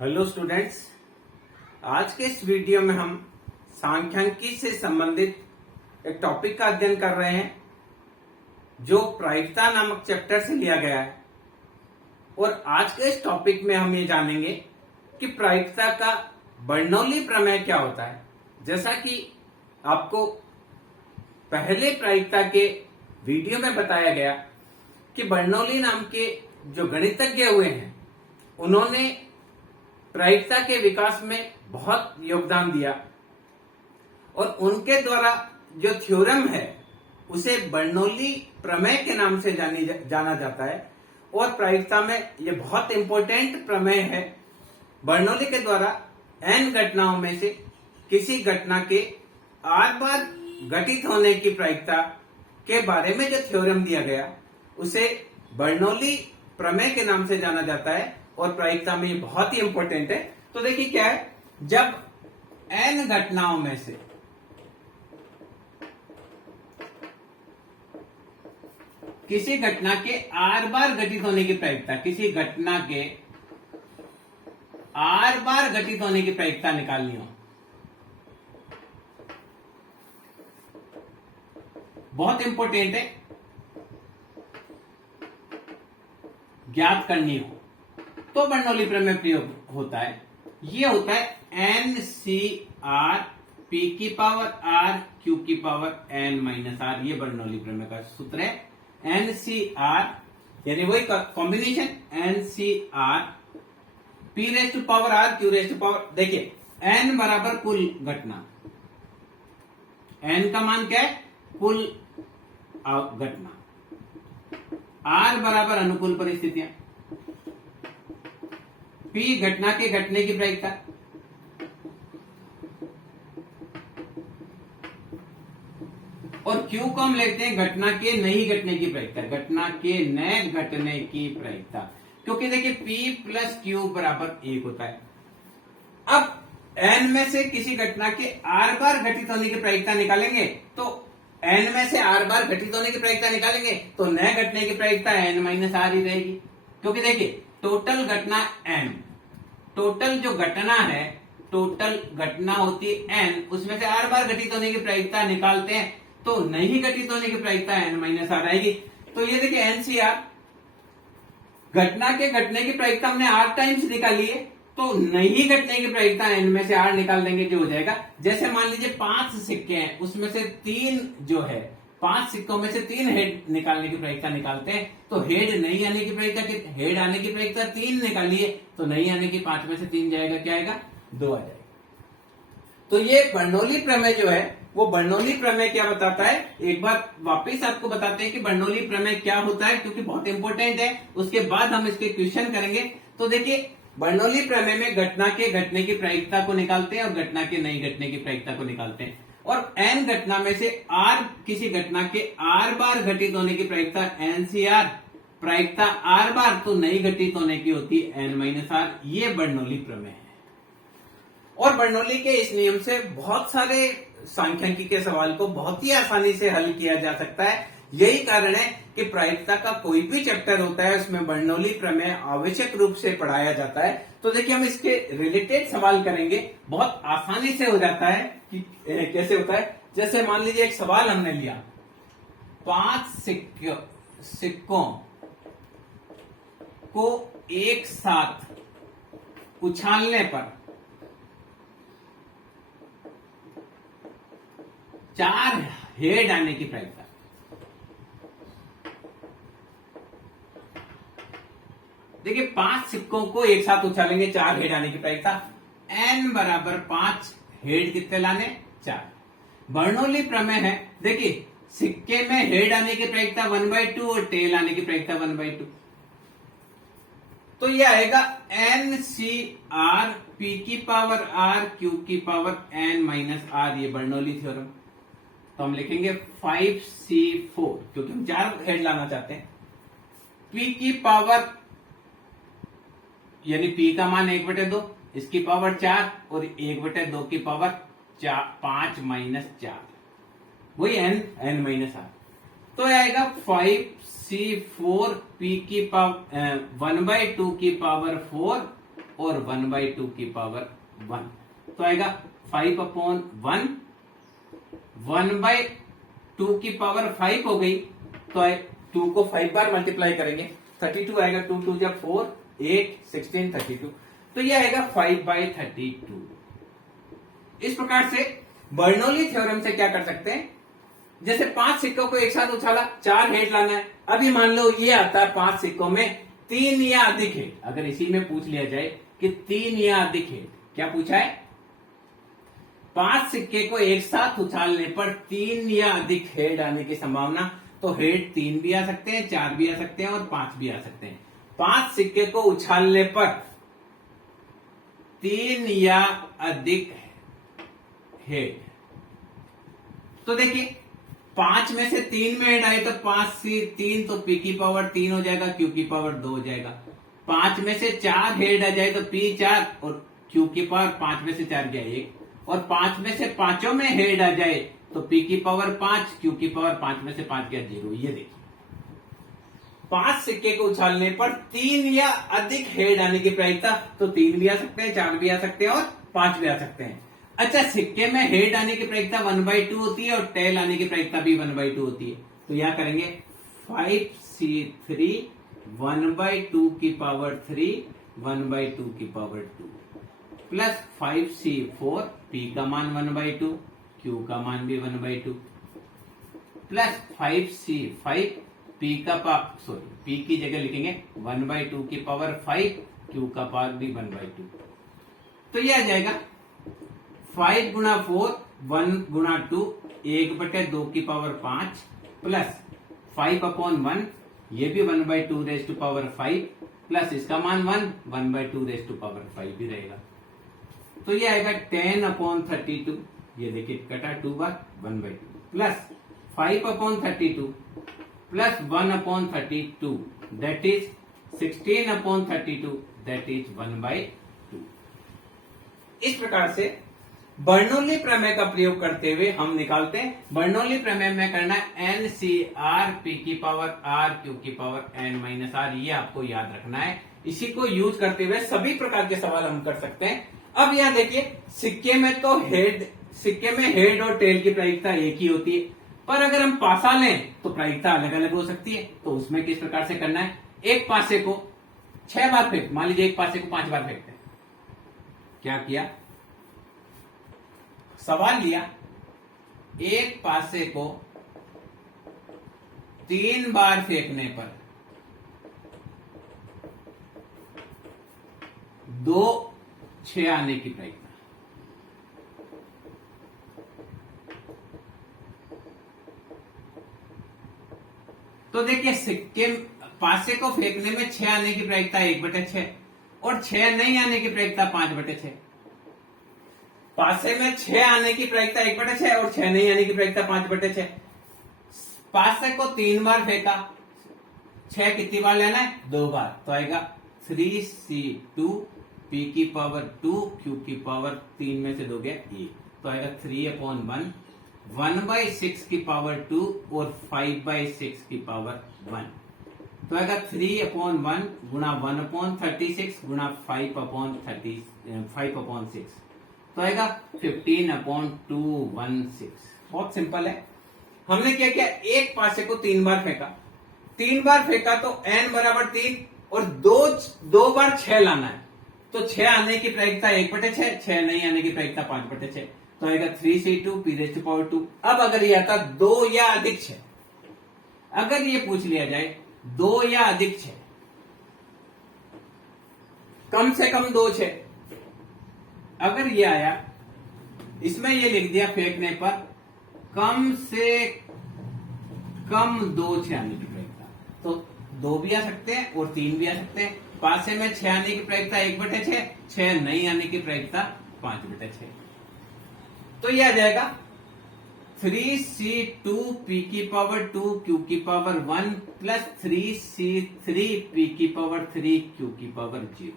Hello students, आज के इस वीडियो में हम सांख्यिकी से संबंधित एक टॉपिक का अध्ययन कर रहे हैं जो प्रायिकता नामक चैप्टर से लिया गया है। और आज के इस टॉपिक में हम ये जानेंगे कि प्रायिकता का बर्नौली प्रमेय क्या होता है। जैसा कि आपको पहले प्रायिकता के वीडियो में बताया गया कि बर्नौली नाम के जो गणितज्ञ हुए हैं उन्होंने प्रायिकता के विकास में बहुत योगदान दिया और उनके द्वारा जो थ्योरम है उसे बर्नौली प्रमेय के नाम से जाना जाता है। और प्रायिकता में ये बहुत इंपॉर्टेंट प्रमेय है। बर्नौली के द्वारा n घटनाओं में से किसी घटना के r बार घटित होने की प्रायिकता के बारे में जो थ्योरम दिया गया उसे बर्नौली प्रमेय के नाम से जाना जाता है और प्रायिकता में ये बहुत ही इंपॉर्टेंट है। तो देखिए क्या है, जब n घटनाओं में से किसी घटना के r बार घटित होने की प्रायिकता, किसी घटना के r बार घटित होने की प्रायिकता निकालनी हो, बहुत इंपॉर्टेंट है, ज्ञात करनी हो तो बर्नौली प्रमेय प्रयोग होता है। ये होता है n c r p की पावर r q की पावर n माइनस r। ये बर्नौली प्रमेय का सूत्र है। n c r यानी वही combination n c r p raise to power r q raise to power. देखिए n बराबर कुल घटना, n का मान क्या है, कुल घटना, r बराबर अनुकूल परिस्थितियां, p घटना के घटने की प्रायिकता, और q को हम लेते हैं घटना के नहीं घटने की प्रायिकता, घटना के न घटने की प्रायिकता। क्योंकि देखिए p प्लस q बराबर 1 होता है। अब n में से किसी घटना के r बार घटित होने की प्रायिकता निकालेंगे तो n में से r बार घटित होने की प्रायिकता निकालेंगे तो न घटने की प्रायिकता n माइनस r ही रहेगी। क्योंकि देखिए टोटल घटना n, टोटल जो घटना है, टोटल घटना होती है n, उसमें से r बार घटित होने की प्रायिकता निकालते हैं तो नहीं घटित होने की प्रायिकता n माइनस r आएगी। तो ये देखिए NCR, घटना के घटने की प्रायिकता हमने r टाइम्स निकाली है तो नहीं घटने की प्रायिकता n में से r निकाल देंगे जो हो जाएगा। जैसे मान लीजिए 5 सिक्के हैं, उसमें से 3 जो है, 5 सिक्कों में से 3 हेड निकालने की प्रायिकता निकालते हैं तो हेड नहीं आने की प्रायिकता, हेड आने की प्रायिकता 3 निकालिए तो नहीं आने की 5 में से 3 जाएगा, क्या आएगा, 2 आ जाएगा। तो ये बर्नौली प्रमेय जो है वो बर्नौली प्रमेय क्या बताता है, एक बार वापस आपको बताते हैं कि बर्नौली प्रमेय क्या होता है क्योंकि बहुत इंपॉर्टेंट है। उसके बाद हम इसके क्वेश्चन करेंगे। तो देखिए बर्नौली प्रमेय में घटना के घटने की प्रायिकता को निकालते हैं और घटना के नहीं घटने की प्रायिकता को निकालते हैं। और n घटना में से r, किसी घटना के r बार घटित होने की प्रायिकता NCR, प्रायिकता r बार तो नहीं घटित होने की होती n माइनस r। ये बर्नौली प्रमेय है। और बर्नौली के इस नियम से बहुत सारे सांख्यिकी के सवाल को बहुत ही आसानी से हल किया जा सकता है। यही कारण है कि प्रायिकता का कोई भी चैप्टर होता है उसमें बर्नौली प्रमेय आवश्यक रूप से पढ़ाया जाता है। तो देखिए हम इसके रिलेटेड सवाल करेंगे, बहुत आसानी से हो जाता है कि कैसे होता है। जैसे मान लीजिए एक सवाल हमने लिया, 5 सिक्कों को एक साथ उछालने पर 4 हेड आने की प्रायिकता। देखिए 5 सिक्कों को एक साथ उछालेंगे, 4 हेड आने की प्रायिकता, n बराबर 5, हेड कितने लाने, 4। बर्नौली प्रमेय है, देखिए सिक्के में हेड आने की प्रायिकता 1/2 और टेल आने की प्रायिकता 1/2। तो ये आएगा NCR p की पावर r q की पावर n माइनस r, ये बर्नौली थ्योरम। तो हम लिखेंगे 5C4 क्योंकि हम 4 हेड लाना चाहते हैं। p की पावर यानी p का मान 1/2, इसकी पावर 4 और 1/2 की पावर 5 माइनस 4, वही n माइनस r। तो आएगा 5C4 p की पावर 1/2 की पावर 4 और 1/2 की पावर 1। तो आएगा 5/1, 1/2 की पावर 5 हो गई। तो 2 को 5 बार मल्टीप्लाई करेंगे, 32 आएगा। 2 2 जा 4, 8, 16, 32। तो ये आएगा 5/32। इस प्रकार से बर्नौली थ्योरम से क्या कर सकते हैं, जैसे 5 सिक्कों को एक साथ उछाला, 4 हेड लाना है। अभी मान लो ये आता है 5 सिक्कों में 3 या अधिक हेड। अगर इसी में पूछ लिया जाए कि 3 या अधिक हेड, क्या पूछा है, 5 सिक्के को एक साथ उछालने पर 3 या अधिक हेड आने की संभावना, तो हेड 3 भी आ सकते हैं, 4 भी आ सकते हैं और 5 भी आ सकते हैं। 5 सिक्के को उछालने पर 3 या अधिक हेड, तो देखिए 5 में से 3 में हेड आए तो 5 से 3, तो पी की पावर 3 हो जाएगा, क्यू की पावर 2 हो जाएगा। 5 में से 4 हेड आ जाए तो पी 4 और क्यू की पावर 5 में से 4 गया 1, और 5 में से 5 में हेड आ जाए तो पी की पावर 5, क्यू की पावर 5 में से 5 गया 0। ये देखिए 5 सिक्के को उछालने पर 3 या अधिक हेड आने की प्रायिकता, तो 3 भी आ सकते हैं, 4 भी आ सकते हैं और 5 भी आ सकते हैं। अच्छा, सिक्के में हेड आने की प्रायिकता 1/2 होती है और टेल आने की प्रायिकता भी 1/2 होती है। तो यहां करेंगे 5C3 1/2 की पावर 3 1/2 की पावर 2 प्लस 5C4 P का मान 1/2, Q का मान भी 1/2 प्लस 5C5 P की जगह लिखेंगे 1/2 की पावर 5, Q का पावर भी 1/2। तो ये आ जाएगा 5 गुणा 4 1 गुणा 2 1/2 की पावर 5 प्लस 5/1, ये भी 1/2 रेज टू पावर 5 प्लस इसका मान 1/2 रेज टू पावर 5 भी रहेगा। तो ये आएगा 10/32, ये देखिए कटा 2 बार 1/2 plus 5/32 plus 1/32 that is 16/32 that is 1/2। इस प्रकार से बर्नौली प्रमेय का प्रयोग करते हुए हम निकालते हैं। बर्नौली प्रमेय में करना है NCR P की पावर R Q की पावर N-R, ये आपको याद रखना है। इसी को यूज करते हुए सभी प्रकार के सवाल हम कर सकते हैं। अब यहां देखिए सिक्के में हेड और टेल की प्रायिकता एक ही होती है, पर अगर हम पासा लें तो प्रायिकता अलग अलग हो सकती है। तो उसमें किस प्रकार से करना है, एक पासे को 6 बार फेंक, मान लीजिए एक पासे को 5 बार फेंकते हैं। क्या किया, सवाल लिया, एक पासे को 3 बार फेंकने पर 2 6 आने की प्रायिकता। तो देखिए सिक्के पासे को फेंकने में 6 आने की प्रायिकता 1/6 और 6 नहीं आने की प्रायिकता 5/6। पासे में 6 आने की प्रायिकता 1/6 और 6 नहीं आने की प्रायिकता 5/6। पासे को 3 बार फेंका, 6 कितनी बार लेना है, 2 बार। तो आएगा 3C2 P की पावर 2 Q की पावर 3 में से 2 गया 1। तो आएगा 3/1 1/6 की पावर 2 और 5/6 की पावर 1। तो आएगा 3/1 गुणा 1/36 गुणा 5/6, तो आएगा 15/216। बहुत सिंपल है। हमने क्या किया, एक पासे को 3 बार फेंका, 3 बार फेंका तो n बराबर 3 और 2 बार 6 लाना है। तो 6 आने की प्रायिकता 1/6, 6 नहीं आने की प्रायिकता 5/6। तो आएगा 3C2 P⁻²। अब अगर ये आता 2 या अधिक 6, अगर ये पूछ लिया जाए 2 या अधिक 6, कम से कम 2 6, अगर ये आया, इसमें ये लिख दिया फेंकने पर कम से कम 2 6 आने की प्रायिकता, तो 2 भी आ सकते हैं और 3 भी आ सकते हैं। पासे में 6 आने की प्रायिकता 1/6, 6 नहीं आने की प्रायिकता 5/6। तो ये आ जाएगा 3C2 P की पावर 2 Q की पावर 1 प्लस 3C3 P की पावर 3 Q की पावर 0।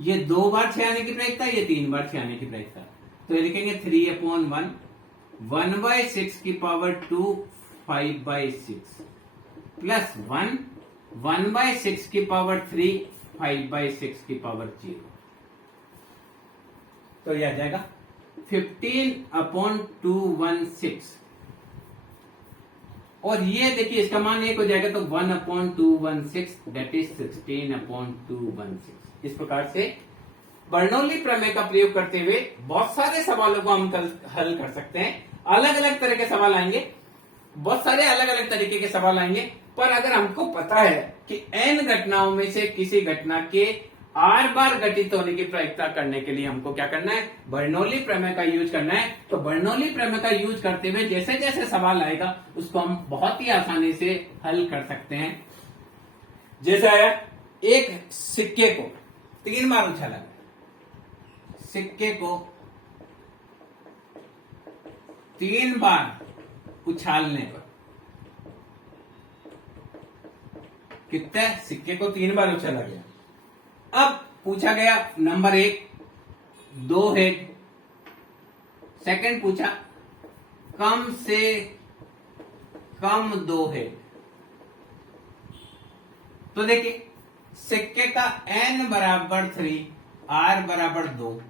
ये 2 बार 6 आने की प्रायिकता, ये 3 बार 6 आने की प्रायिकता। तो ये लिखेंगे 3/1 1/6 की पावर 2 5/6 प्लस 1 1/6 की पावर 3 5/6 की पावर 0। तो यह आ जाएगा 15/216। और ये देखिए इसका मान 1 हो जाएगा तो 1/216 दैट इज 16/216। इस प्रकार से बर्नौली प्रमेय का प्रयोग करते हुए बहुत सारे सवालों को हम हल कर सकते हैं। अलग अलग तरह के सवाल आएंगे, बहुत सारे अलग अलग तरीके के सवाल आएंगे, पर अगर हमको पता है कि n घटनाओं में से किसी घटना के r बार घटित होने की प्रायिकता करने के लिए हमको क्या करना है, बर्नौली प्रमेय का यूज करना है। तो बर्नौली प्रमेय का यूज करते हुए जैसे जैसे सवाल आएगा उसको हम बहुत ही आसानी से हल कर सकते हैं। जैसे आया, एक सिक्के को 3 बार उछाला गया, सिक्के को 3 बार उछालने पर कितने, सिक्के को 3 बार उछाला गया। अब पूछा गया नंबर 1 2 हेड, सेकंड पूछा कम से कम 2 हेड। तो देखिए सिक्के का n बराबर 3, r बराबर 2,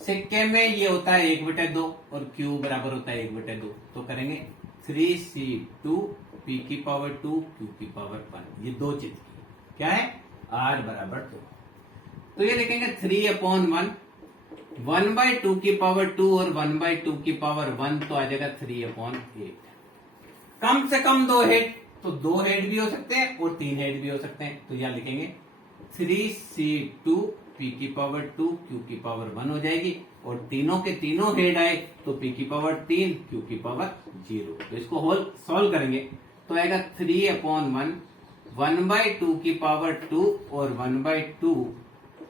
सिक्के में ये होता है 1/2 और q बराबर होता है 1/2। तो करेंगे 3c2 p की पावर 2 q की पावर 1। ये दो चीज क्या है, r बराबर 2। तो ये लिखेंगे 3/1, 1/2 की पावर 2 और 1/2 की पावर 1, तो आ जाएगा 3/8। कम से कम 2 हेड, तो 2 हेड भी हो सकते हैं और 3 हेड भी हो सकते हैं। तो यहां लिखेंगे 3c2 p की पावर 2 q की पावर 1 हो जाएगी, और तीनों के तीनों हेड आए तो p की पावर 3 q की पावर 0। तो इसको सॉल्व करेंगे तो आएगा 3/1, 1/2 की पावर 2 और 1/2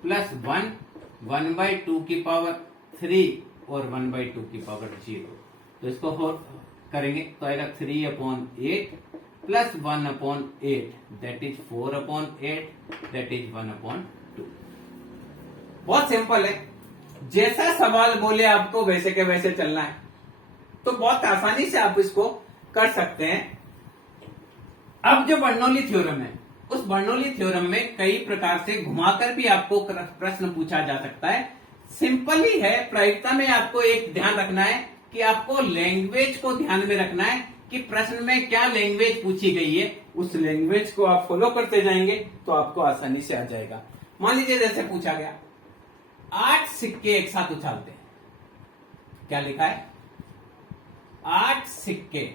प्लस 1, 1/2 की पावर 3 और 1/2 की पावर 0। तो इसको करेंगे तो आएगा 3/8 plus 1/8 that is 4/8 that is 1/2। बहुत सिंपल है, जैसा सवाल बोले आपको वैसे के वैसे चलना है, तो बहुत आसानी से आप इसको कर सकते हैं। अब जो बर्नौली थ्योरम है, उस बर्नौली थ्योरम में कई प्रकार से घुमाकर भी आपको प्रश्न पूछा जा सकता है। सिंपल ही है, प्रायिकता में आपको एक ध्यान रखना है कि आपको लैंग्वेज को ध्यान में रखना है कि प्रश्न में क्या लैंग्वेज पूछी गई है, उस लैंग्वेज को आप फॉलो करते जाएंगे तो आपको आसानी से आ जाएगा। मान लीजिए जैसे पूछा गया 8 सिक्के एक साथ उछालते हैं, क्या लिखा है, 8 सिक्के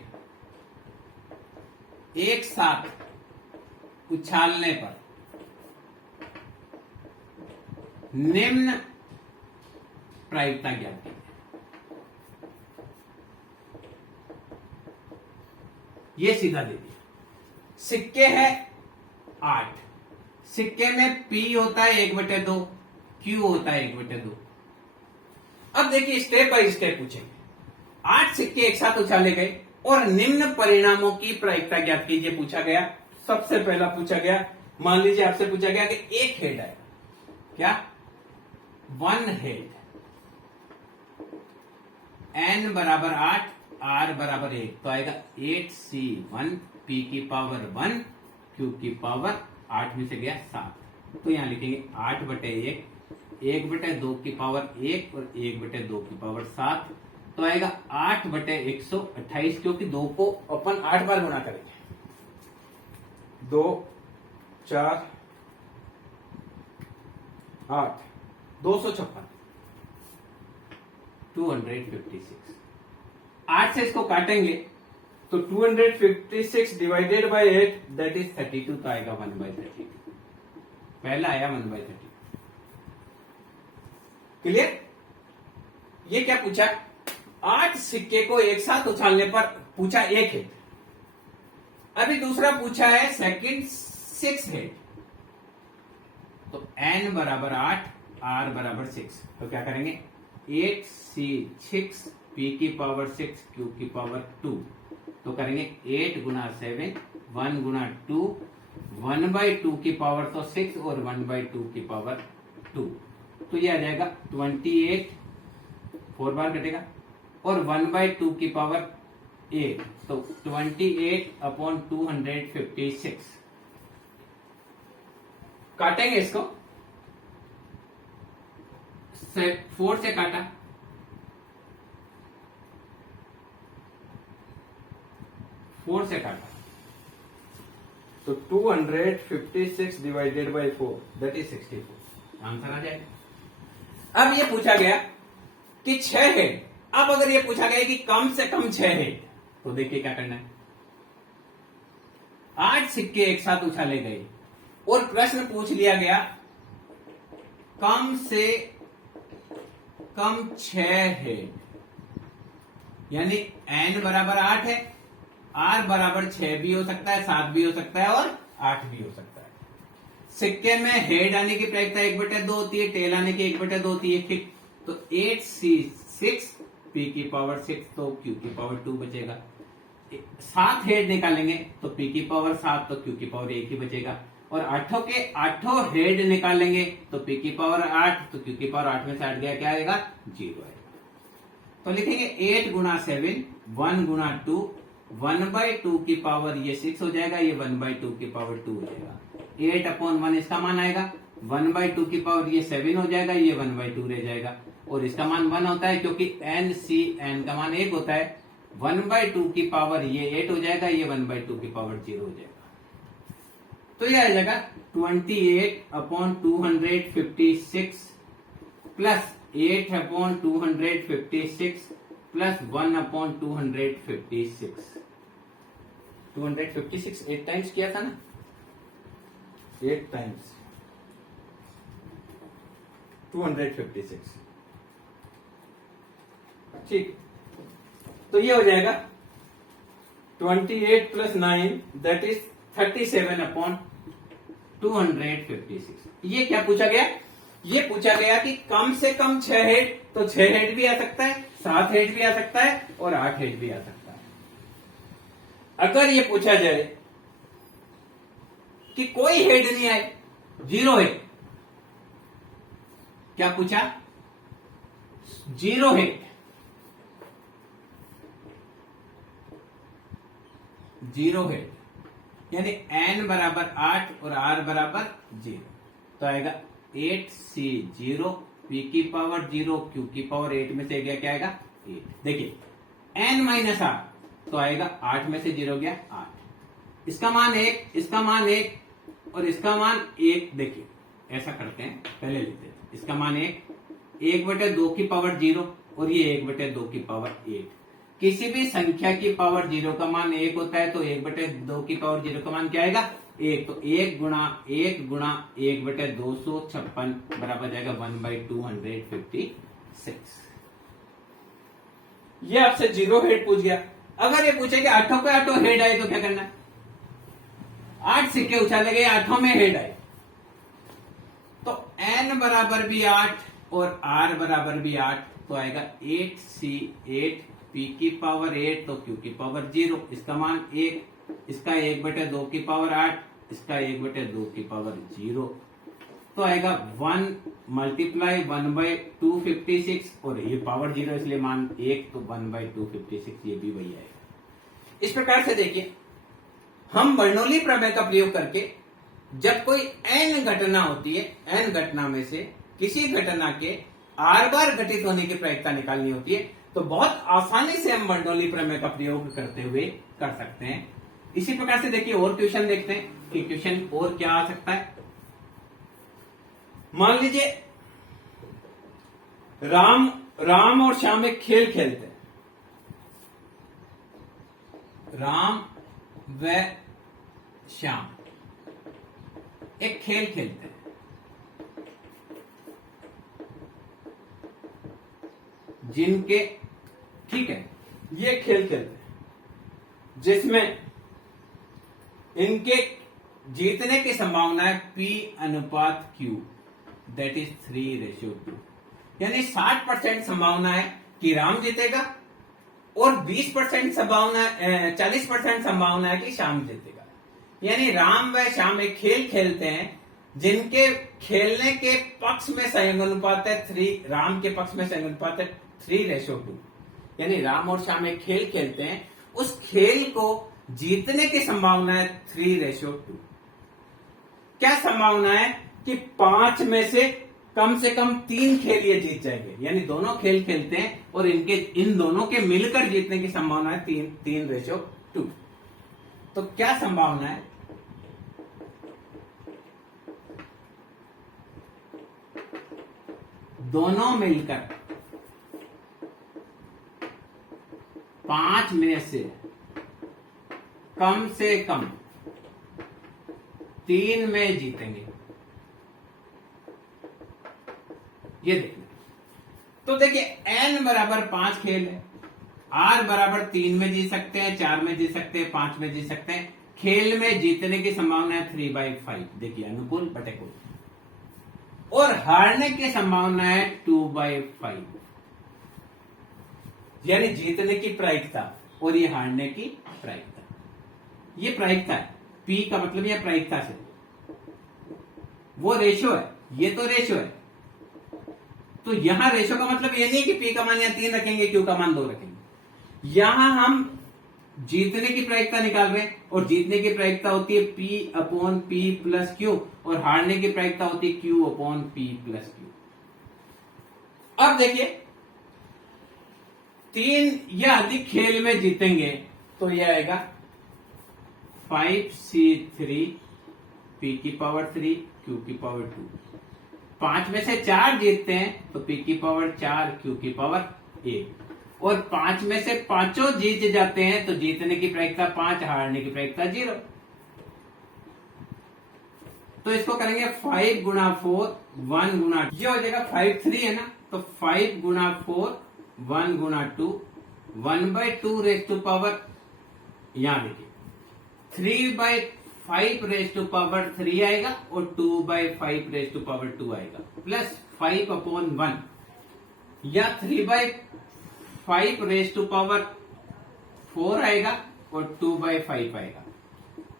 एक साथ उछालने पर निम्न प्रायिकता ज्ञात कीजिए। ये सीधा दे दिया, सिक्के है 8, सिक्के में p होता है 1/2, q होता है 1/2। अब देखिए स्टेप बाय स्टेप पूछेंगे। 8 सिक्के एक साथ उछाले गए और निम्न परिणामों की प्रायिकता ज्ञात कीजिए पूछा गया। सबसे पहला पूछा गया, मान लीजिए आपसे पूछा गया कि एक हेड है, क्या 1 हेड, n बराबर 8, r बराबर 1, तो आएगा 8c1 p की पावर 1 q की पावर 8 में से गया 7। तो यहां लिखेंगे 8/1, 1/2 की पावर 1 और 1/2 की पावर 7, तो आएगा 8/128, क्योंकि 2 को अपन 8 बार गुणा करेंगे। 2 4 8 256, 256। 8 से इसको काटेंगे तो 256 डिवाइडेड बाय 8 दैट इज 32, तो आएगा 1/32। पहला आया 1/32। क्लियर? ये क्या पूछा, 8 सिक्के को एक साथ उछालने पर पूछा एक हेड। अभी दूसरा पूछा है सेकंड 6 हेड, तो n बराबर 8, r बराबर 6, तो क्या करेंगे 8c6 p की पावर 6 q की पावर 2, तो करेंगे 8 गुना 7, 1 गुना 2, 1/2 की पावर तो 6 और 1/2 की पावर 2, तो ये आ जाएगा 28, 4 बार कटेगा, और 1/2 की पावर 8, तो 28/256। काटेंगे इसको 4 से काटा, 4 से काटा तो 256 divided by 4 that is 64, answer आ जाएगा। अब ये पूछा गया कि 6 हेड, अब अगर ये पूछा गया कि कम से कम 6 हेड, तो देखिए क्या करना है। 8 सिक्के एक साथ उछाले गए और प्रश्न पूछ लिया गया कम से कम 6 हेड, यानी n बराबर 8 है, r बराबर 6 भी हो सकता है, 7 भी हो सकता है और 8 भी हो सकता है। सिक्के में हेड आने की प्रायिकता 1/2 होती है, टेल आने की 1/2 होती है, ठीक। तो 8c6 p की पावर 6, तो q की पावर 2 बचेगा। 7 हेड निकालेंगे तो p की पावर 7, तो q की पावर 1 ही बचेगा। और 8 के 8 हेड निकालेंगे तो p की पावर 8, तो q की पावर 8 में से 8 गया, क्या आएगा, 0 आएगा। तो लिखेंगे 8 गुना 7, 1 गुना 2, 1/2 की पावर ये 6 हो जाएगा, ये 1/2 की पावर 2 हो जाएगा। 8/1 इसका मान आएगा, 1/2 की पावर ये 7 हो जाएगा, ये 1/2 रह जाएगा। और इसका मान 1 होता है क्योंकि n का मान 1 होता है। 1/2 की पावर ये 8 हो जाएगा, ये 1/2 की पावर 0 हो जाएगा। तो ये आ जाएगा 28/256 प्लस 8/256 प्लस 1/256। 256 8 टाइम्स किया था ना, 8 टाइम्स 256, ठीक। तो ये हो जाएगा 28 प्लस 9 दैट इज 37/256। ये क्या पूछा गया, ये पूछा गया कि कम से कम 6 हेड, तो 6 हेड भी आ सकता है, 7 हेड भी आ सकता है और 8 हेड भी आ सकता है। अगर ये पूछा जाए कि कोई हेड नहीं आए, 0 हेड, क्या पूछा, 0 हेड, 0 हेड, यानी n बराबर 8 और r बराबर 0, तो आएगा 8c0 p की पावर 0 q की पावर 8 में से गया, क्या आएगा, 8। देखिए n माइनस r, तो आएगा 8 में से 0 गया 8, इसका मान 1, इसका मान 1 और इसका मान 1। देखिए ऐसा करते हैं, पहले लिखते हैं, इसका मान 1, 1/2 की पावर 0 और ये 1/2 की पावर 8। किसी भी संख्या की पावर 0 का मान 1 होता है, तो 1/2 की पावर 0 का मान क्या आएगा, 1। तो 1 गुणा 1/256 बराबर जाएगा 1/256। ये आपसे 0 हेड पूछ गया। अगर ये पूछे कि 8 पे 8 हेड आए तो क्या करना है, 8 सिक्के उछाले गए, 8 में हेड आए, तो n बराबर भी 8 और r बराबर भी 8, तो आएगा 8c8 p की पावर 8, तो q की पावर 0, इसका मान 1, इसका 1/2 की पावर 8, इसका 1/2 की पावर 0, तो आएगा 1 मल्टीप्लाई 1/256 और ये पावर 0 इसलिए मान 1, तो 1/256, ये भी वही आएगा। इस प्रकार से देखिए हम बर्नौली प्रमेय का प्रयोग करके जब कोई n घटना होती है, n घटना में से किसी घटना के r बार घटित होने की प्रायिकता निकालनी होती है, तो बहुत आसानी से हम बर्नौली प्रमेय का प्रयोग करते हुए कर सकते हैं। इसी प्रकार से देखिए और क्वेश्चन देखते हैं कि क्वेश्चन और क्या आ सकता है। मान लीजिए राम और श्याम एक खेल खेलते हैं, राम व श्याम एक खेल खेलते हैं, जिनके, ठीक है, ये खेल खेलते हैं जिसमें इनके जीतने की संभावना है P/Q, दैट इज 3:2, यानी 60% संभावना है कि राम जीतेगा और 20% संभावना, 40% संभावना है कि श्याम जीतेगा। यानी राम व श्याम एक खेल खेलते हैं जिनके खेलने के पक्ष में संयोगानुपात है 3, राम के पक्ष में संयोगानुपात है 3:2, यानी राम और श्याम एक खेल खेलते हैं, उस खेल को जीतने की संभावना है 3:2। क्या संभावना है कि 5 में से कम से कम 3 खेल ये जीत जाएंगे, यानी दोनों खेल खेलते हैं और इन दोनों के मिलकर जीतने की संभावना है 3:2। तो क्या संभावना है? दोनों मिलकर 5 में से कम 3 में जीतेंगे। ये देखिए, तो देखिए n बराबर 5 खेल है, r बराबर 3 में जीत सकते हैं, 4 में जीत सकते हैं, 5 में जीत सकते हैं। खेल में जीतने की संभावना है 3/5। देखिए अनुकूल प्रतिकूल, और हारने की संभावना है 2/5, यानी जीतने की प्रायिकता और ये हारने की प्रायिकता। ये प्रायिकता है, P का मतलब यह प्रायिकता से, वो रेशो है, ये तो रेशो है। तो यहां रेशो का मतलब ये नहीं कि P का मान यहाँ 3 रखेंगे, Q का मान 2 रखेंगे। यहां हम जीतने की प्रायिकता निकाल रहे हैं, और जीतने की प्रायिकता होती है P/P प्लस Q, और हारने की प्रायिकता होती है Q/P प्लस Q। अब देखिए 3 या अधिक खेल में जीतेंगे तो यह आएगा 5C3 P⁻3 Q⁻2। 5 में से 4 जीतते हैं तो P⁻4 Q⁻1, और 5 में से 5 जीत जाते हैं तो जीतने की प्रायिकता 5, हारने की प्रायिकता 0। तो इसको करेंगे 5 गुणा 4 1 गुणा, ये हो जाएगा 5/3 है ना, तो 5 गुणा 4 1 गुणा 2 1/2 रेज़ टू पावर, यहां देखिए 3/5 रेज़ टू पावर 3 आएगा, और 2/5 रेज़ टू पावर 2 आएगा, प्लस 5/1 या 3/5 रेज़ टू पावर 4 आएगा, और 2/5 आएगा,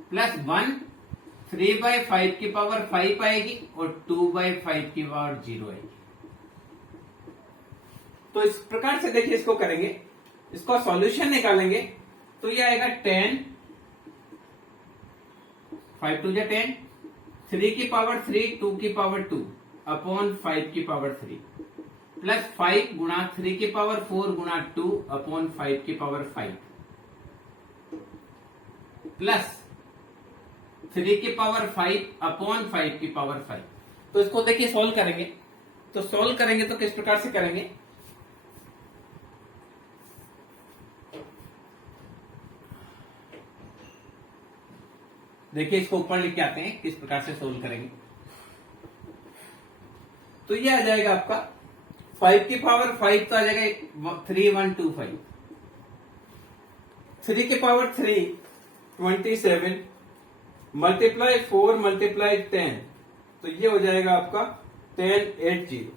प्लस 1 3/5 की पावर 5 आएगी, और 2/5 की पावर 0 आएगी। तो इस प्रकार से देखिए इसको करेंगे, इसका सॉल्यूशन निकालेंगे तो ये आएगा 10, 5 2 10, 3 की पावर 3 2 की पावर 2 अपॉन 5 की पावर 3, प्लस 5 गुणा 3 की पावर 4 गुणा 2 अपॉन 5 की पावर 5, प्लस 3 की पावर 5 अपॉन 5 की पावर 5। तो इसको देखिए सॉल्व करेंगे, तो सॉल्व करेंगे तो किस प्रकार से करेंगे? देखिए इसको ऊपर लिख के आते हैं किस प्रकार से सोल्व करेंगे। तो ये आ जाएगा आपका 5 की पावर 5 तो आ जाएगा 3125, 3 की पावर 3 27, मल्टीप्लाई 4 मल्टीप्लाई 10, तो ये हो जाएगा आपका 1080।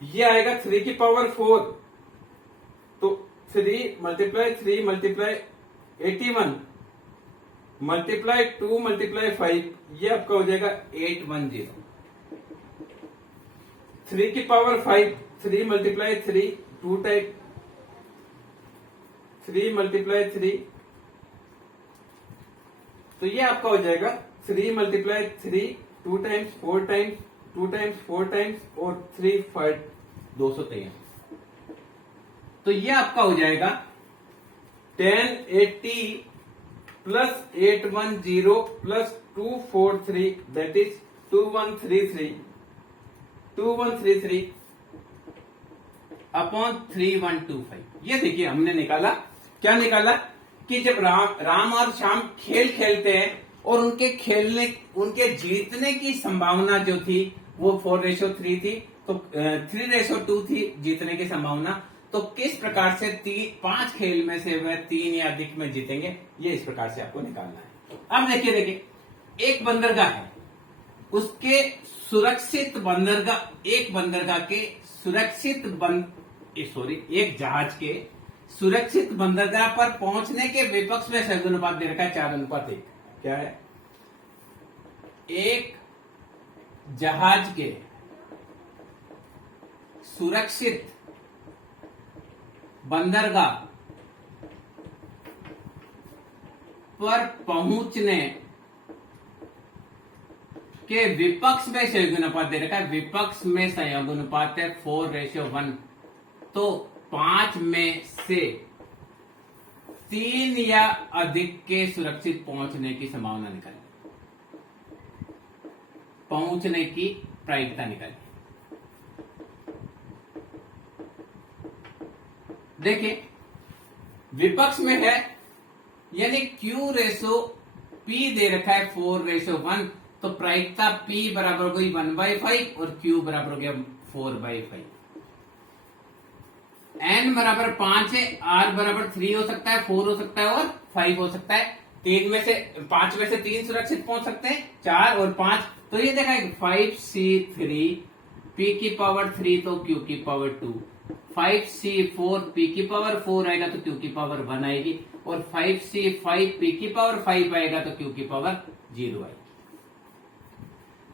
ये आएगा 3 की पावर 4, तो 3 मल्टीप्लाई 3 मल्टीप्लाई 81 मल्टीप्लाई 2 मल्टीप्लाई 5, ये आपका हो जाएगा 810। 3 की पावर 5 3 मल्टीप्लाई 3 2 टाइप 3 मल्टीप्लाई 3, तो ये आपका हो जाएगा 3 multiply 3 2 times 4 times 2 times 4 times और 3 5 223। तो ये आपका हो जाएगा 1080 plus 810 plus 243, that is 2133 upon 3125। ये देखिए हमने निकाला, क्या निकाला कि जब राम और श्याम खेल खेलते हैं और उनके जीतने की संभावना जो थी वो 4:3 थी, तो 3:2 थी जीतने की संभावना। तो किस प्रकार से 5 खेल में से वह 3 या अधिक में जीतेंगे, ये इस प्रकार से आपको निकालना है। अब देखिए एक बंदरगाह है, उसके सुरक्षित बंदरगाह, एक जहाज के सुरक्षित बंदरगाह पर पहुंचने के विपक्ष में सहयोग अनुपात दे रखा है 4:1। क्या है? एक जहाज के सुरक्षित बंदरगाह पर पहुंचने कि विपक्ष में संयोग अनुपात दे रखा है, विपक्ष में संयोग अनुपात है 4:1, तो 5 में से 3 या अधिक के सुरक्षित पहुंचने की संभावना निकालें, पहुंचने की प्रायिकता निकालें। देखिए विपक्ष में है यानी Q रेशो P दे रखा है 4:1, तो प्रायिकता P बराबर हो गई 1/5 और Q बराबर हो गया 4/5। N बराबर 5 है, R बराबर 3 हो सकता है, 4 हो सकता है और 5 हो सकता है। 5 में से 3 सुरक्षित पहुंच सकते हैं, 4 और 5। तो ये देखा 5C3 P की पावर 3 तो Q की पावर 2, 5C4 P की पावर 4 आएगा तो Q की पावर 1 आएगी, और 5C5 P की पावर 5 आएगा तो Q की पावर 0 आएगी।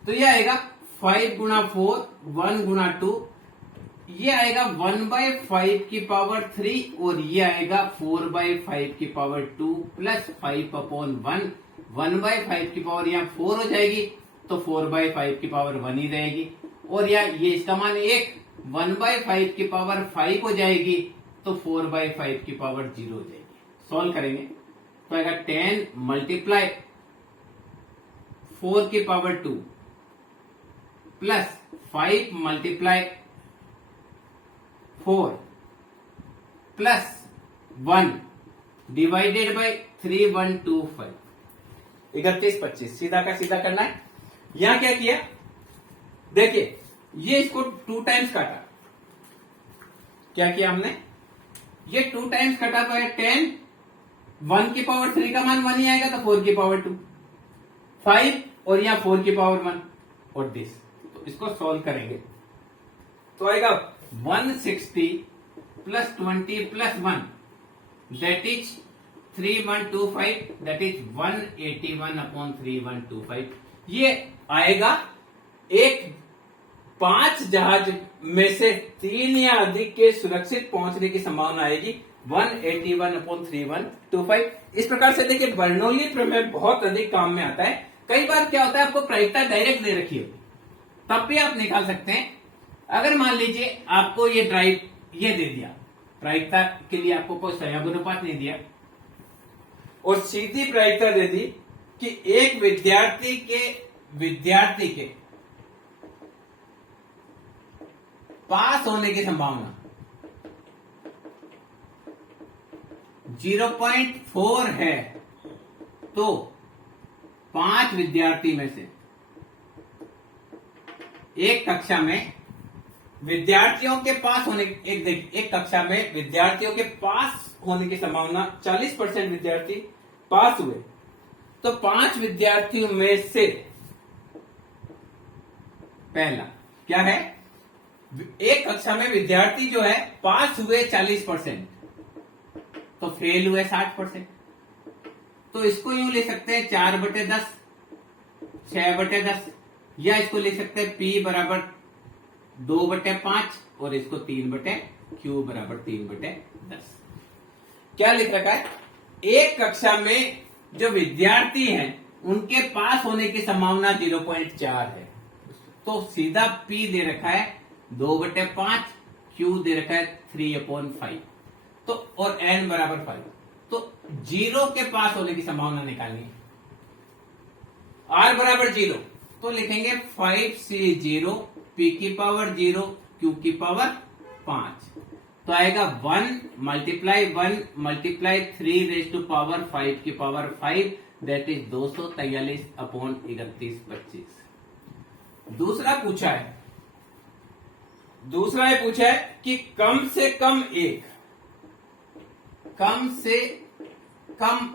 तो ये आएगा 5 गुणा 4, 1 गुणा 2, ये आएगा 1/5 की पावर 3 और ये आएगा 4/5 की पावर 2 प्लस 5/1। 1/5 की पावर यहाँ 4 हो जाएगी तो 4/5 की पावर 1 ही रहेगी, और ये इसका मान 1 1/5 की पावर 5 हो जाएगी तो 4/5 की पावर 0 हो जाएगी। सॉल्व करेंगे तो आएगा 10 मल्टीप्लाई 4 की power 2 plus 5 multiply 4 plus 1 divided by 3125, 31/25 सीधा का सीधा करना है। यहां क्या किया, देखिए ये इसको 2 टाइम्स काटा, क्या किया हमने, ये 2 टाइम्स काटा तो है 10, 1 की पावर 3 का मान 1 ही आएगा तो 4 की पावर 2, 5 और यहां 4 की पावर 1 और दिस। तो इसको सॉल्व करेंगे तो आएगा 160 plus 20 plus 1 that is 3125, that is 181/3125। ये आएगा 5 जहाज में से 3 या अधिक के सुरक्षित पहुंचने की संभावना आएगी 181/3125। इस प्रकार से देखिए बर्नौली प्रमेय बहुत अधिक काम में आता है। कई बार क्या होता है, आपको प्रायिकता डायरेक्ट दे रखी होगी तब भी आप निकाल सकते हैं। अगर मान लीजिए आपको ये ये दे दिया, प्रायिकता के लिए आपको कोई संयोग अनुपात नहीं दिया और सीधी प्रायिकता दे दी कि एक विद्यार्थी के पास होने की संभावना 0.4 है, तो 5 विद्यार्थी में से एक कक्षा में विद्यार्थियों के पास होने एक कक्षा में विद्यार्थियों के पास होने की संभावना 40% विद्यार्थी पास हुए, तो 5 विद्यार्थियों में से पहला क्या है, एक कक्षा में विद्यार्थी जो है पास हुए 40%, तो फेल हुए 60%। तो इसको यूं ले सकते हैं 4/10, 6/10, या इसको ले सकते हैं P बराबर 2/5 और इसको 3/Q बराबर 3/10। क्या लिख रखा है, एक कक्षा में जो विद्यार्थी हैं उनके पास होने की संभावना 0.4 है, तो सीधा P दे रखा है 2/5, Q दे रखा है 3/5, तो और N बराबर 5, तो 0 के पास होने की संभावना निकालनी है। R बराबर 0, तो लिखेंगे 5C0 P की पावर 0 Q की पावर 5, तो आएगा 1 मल्टीप्लाई 1 मल्टीप्लाई 3 की पावर 5 दैट इज 243/3125। दूसरा ये पूछा है कि कम से कम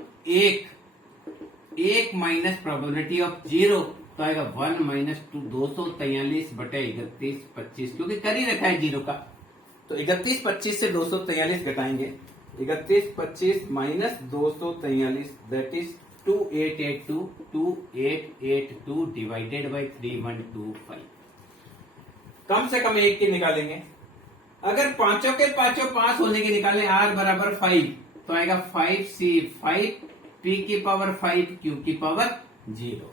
एक माइनस प्रोबेबिलिटी ऑफ 0, तो आएगा 1 - 2 243/3125, क्योंकि कर ही रखा है 0 का, तो 31/25 से 243 घटाएंगे, 31/25 - 243 दैट इज 2882 डिवाइडेड बाई 3125। कम से कम एक की निकालेंगे, अगर पांचों के पांचों पास होने की निकालें R बराबर 5, तो आएगा 5C5 P की पावर 5 Q की पावर 0।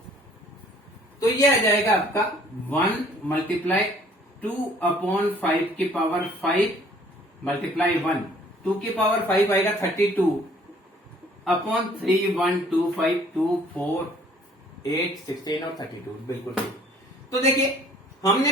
तो ये आ जाएगा आपका 1 मल्टीप्लाई 2/5 की पावर 5 मल्टीप्लाई 1, 2 की पावर 5 आएगा 32 अपॉन 3 1 2 5 2 4 8 16 और 32 बिल्कुल ठीक। तो देखिए हमने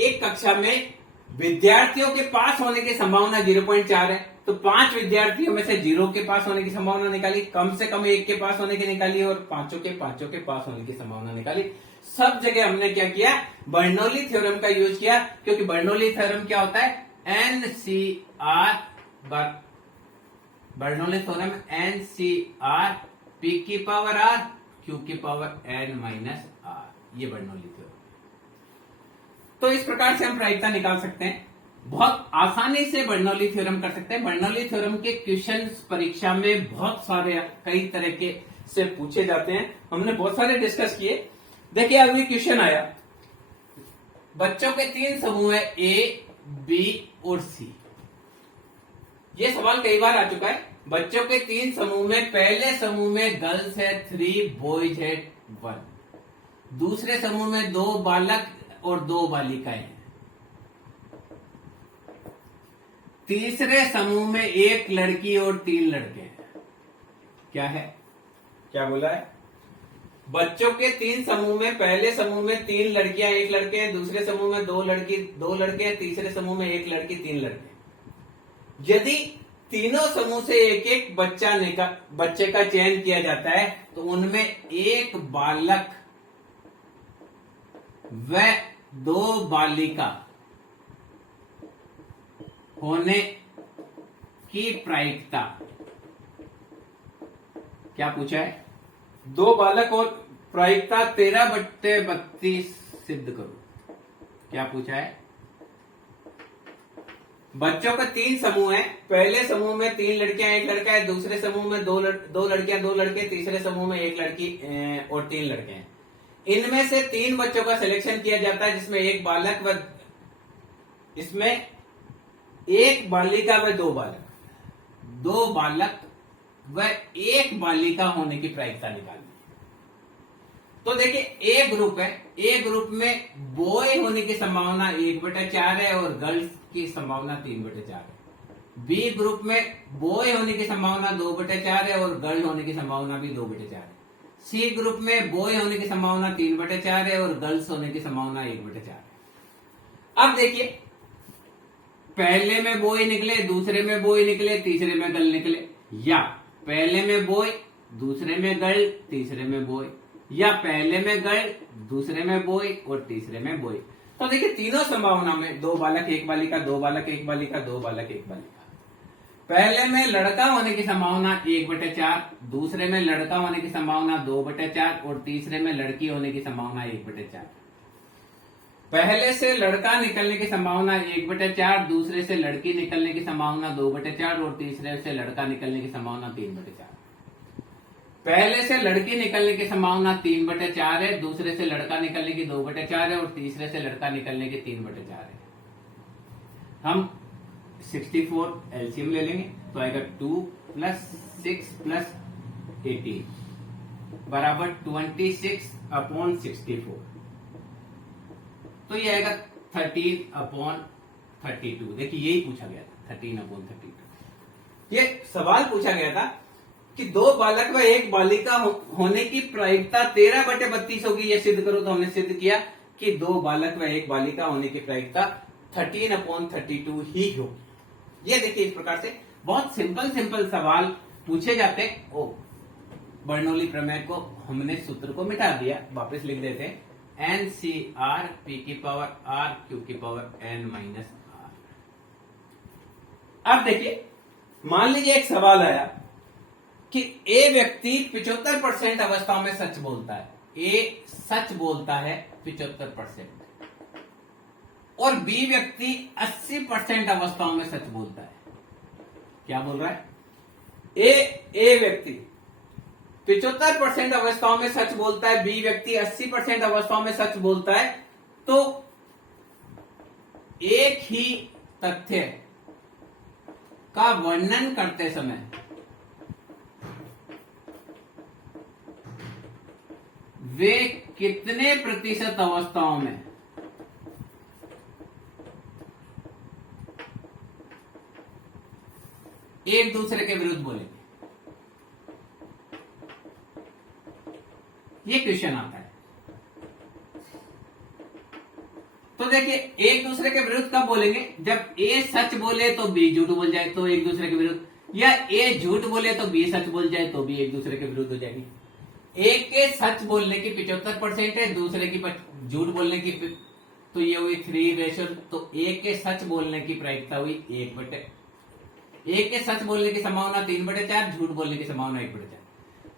एक कक्षा में विद्यार्थियों के पास होने की संभावना 0.4 है, तो 5 विद्यार्थियों में से 0 के पास होने की संभावना निकाली, कम से कम 1 के पास होने की निकाली और पांचों के पास होने की संभावना निकाली। सब जगह हमने क्या किया, बर्नौली थ्योरम का यूज किया, क्योंकि बर्नौली थ्योरम क्या होता है, NCR Bernoulli theorem NCR P की पावर R Q की पावर N माइनस R, ये बर्नौली थ्योरम। तो इस प्रकार से हम प्रायिकता निकाल सकते हैं, बहुत आसानी से बर्नौली थ्योरम कर सकते हैं। बर्नौली थ्योरम के क्वेश्चंस परीक्षा में बहुत सारे कई तरह के से पूछे जाते हैं, हमने बहुत सारे डिस्कस किए। देखिए अभी क्वेश्चन आया, बच्चों के 3 समूह है A, B और C। ये सवाल कई बार आ चुका है। बच्चों के 3 समूह में पहले समूह में गर्ल्स है 3, बॉयज है 1, दूसरे समूह में 2 बालक और 2 बालिकाएं हैं, तीसरे समूह में 1 लड़की और 3 लड़के हैं। क्या है, क्या बोला है, बच्चों के 3 समूह में पहले समूह में 3 लड़कियां 1 लड़के हैं, दूसरे समूह में 2 लड़के हैं, तीसरे समूह में 1 लड़की 3 लड़के। यदि तीनों समूह से एक एक बच्चे का चयन किया जाता है तो उनमें 1 बालक व 2 बालिका होने की प्रायिकता, क्या पूछा है, 2 बालक और प्रायिकता 13/32 सिद्ध करो। क्या पूछा है, बच्चों का 3 समूह है, पहले समूह में 3 लड़कियां 1 लड़का है, दूसरे समूह में 2 लड़कियां 2 लड़के, तीसरे समूह में 1 लड़की और 3 लड़के हैं। इनमें से 3 बच्चों का सिलेक्शन किया जाता है, जिसमें 1 बालक व इसमें 1 बालिका व 2 बालक, 2 बालक व 1 बालिका होने की प्रायिकता निकालनी। तो देखिए ए ग्रुप है, ए ग्रुप में बॉय होने की संभावना 1/4 है और गर्ल्स की संभावना 3/4 है। बी ग्रुप में बॉय होने की संभावना 2/4 है और गर्ल होने की संभावना भी 2/4 है। सी ग्रुप में बॉय होने की संभावना 3/4 है और गर्ल्स होने की संभावना 1/4 है। अब देखिए पहले में बॉय निकले, दूसरे में बॉय निकले, तीसरे में गर्ल निकले, या पहले में बॉय, दूसरे में गर्ल, तीसरे में बॉय, या पहले में गर्ल, दूसरे में बॉय और तीसरे में बॉय। तो देखिए तीनों संभावना में 2 बालक 1 बालिका, 2 बालक 1 बालिका, 2 बालक 1 बालिका। पहले में लड़का होने की संभावना 1/4, दूसरे में लड़का होने की संभावना 2/4 और तीसरे में लड़की होने की संभावना 1/4। पहले से लड़का निकलने की संभावना 1/4, दूसरे से लड़की निकलने की संभावना 2/4 और तीसरे से लड़का निकलने की संभावना 3/4। पहले से लड़की निकलने की संभावना 3/4 है, दूसरे से लड़का निकलने की 2/4 है और तीसरे से लड़का निकलने की 3/4 है। हम 64 एलसीएम ले लेंगे तो आएगा 2 + 6 + 18 बराबर 26/64। तो ये आएगा 13/32। देखिए यही पूछा गया था, 13/32। ये सवाल पूछा गया था कि 2 बालक व 1 बालिका होने की प्रायिकता 13/32 होगी, ये सिद्ध करो। तो हमने सिद्ध किया कि 2 बालक व 1 बालिका होने की प्रायिकता 13/32 ही होगी। ये देखिए इस प्रकार से बहुत सिंपल सवाल पूछे जाते हैं। ओ बर्नौली प्रमेय को हमने सूत्र को मिटा दिया, वापस लिख देते हैं NCR P की पावर R Q की पावर N माइनस R। अब देखिए मान लीजिए एक सवाल आया कि ए व्यक्ति 75% अवस्थाओं में सच बोलता है, ए सच बोलता है 75% और बी व्यक्ति 80% अवस्थाओं में सच बोलता है। क्या बोल रहा है, ए व्यक्ति 75% अवस्थाओं में सच बोलता है, बी व्यक्ति 80% अवस्थाओं में सच बोलता है। तो एक ही तथ्य का वर्णन करते समय वे कितने प्रतिशत अवस्थाओं में एक दूसरे के विरुद्ध बोलेंगे, ये क्वेश्चन आता है। तो देखिए, एक दूसरे के विरुद्ध कब बोलेंगे? जब ए सच बोले तो बी झूठ बोल जाए तो एक दूसरे के विरुद्ध, या ए झूठ बोले तो बी सच बोल जाए तो भी एक दूसरे के विरुद्ध हो जाएगी। एक के सच बोलने की 75% है, दूसरे की झूठ बोलने की, तो ये हुई 3 तो एक के सच बोलने की प्रायिकता हुई 1/, एक के सच बोलने की संभावना 3/4, झूठ बोलने की संभावना 1/4।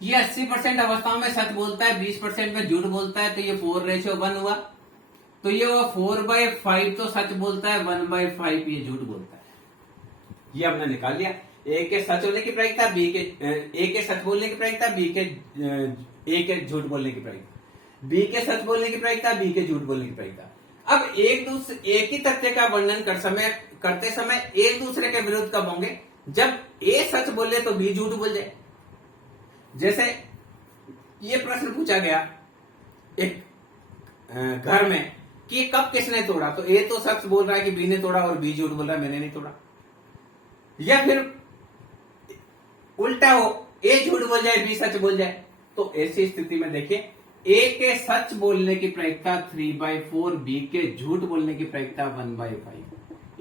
ये 80% अवस्थाओं में सच बोलता है, 20% में झूठ बोलता है, तो ये 4:1 हुआ। तो ये हुआ 4/5 तो सच बोलता है, 1/5 ये झूठ बोलता है। ये हमने निकाल लिया। ए के सच बोलने की प्रायिकता, बी के ए के सच बोलने की प्रायिकता, बी के ए के झूठ बोलने की प्रायिकता, बी के सच बोलने की प्रायिकता, बी के झूठ बोलने की प्रायिकता। अब एक ही तथ्य का वर्णन करते समय एक दूसरे के विरुद्ध कब होंगे? जब ए सच बोले तो बी झूठ बोल जाए। जैसे ये प्रश्न पूछा गया एक घर में कि कब किसने तोड़ा, तो ए तो सच बोल रहा है कि बी ने तोड़ा और बी झूठ बोल रहा है मैंने नहीं तोड़ा। या फिर उल्टा हो, ए झूठ बोल जाए बी सच बोल जाए, तो ऐसी स्थिति में देखिए ए के सच बोलने की प्रायिकता 3/4, बी के झूठ बोलने की प्रायिकता 1/5।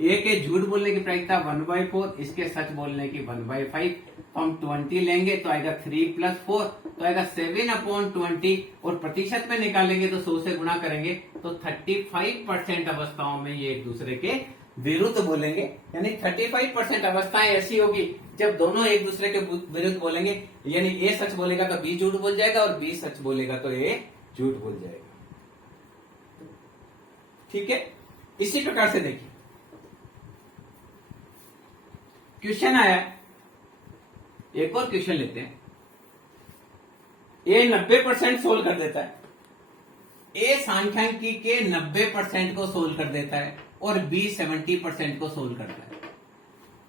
ए के झूठ बोलने की प्रायिकता 1/4, इसके सच बोलने की 1/5। तो हम 20 लेंगे तो आएगा 3 + 4 तो आएगा 7/20, और प्रतिशत में निकालेंगे तो 100 से गुणा करेंगे तो 35% अवस्थाओं में ये एक दूसरे के विरुद्ध बोलेंगे। यानी 35% अवस्थाएं ऐसी होगी जब दोनों एक दूसरे के विरुद्ध बोलेंगे, यानी ए सच बोलेगा तो बी झूठ बोल जाएगा और बी सच बोलेगा तो ए झूठ बोल जाएगा। ठीक है, इसी प्रकार से देखिए क्वेश्चन आया, एक और क्वेश्चन लेते हैं। ए 90% सोल्व कर देता है, ए सांख्यिकी के 90% को सोल्व कर देता है और बी 70% को सोल्व करता है।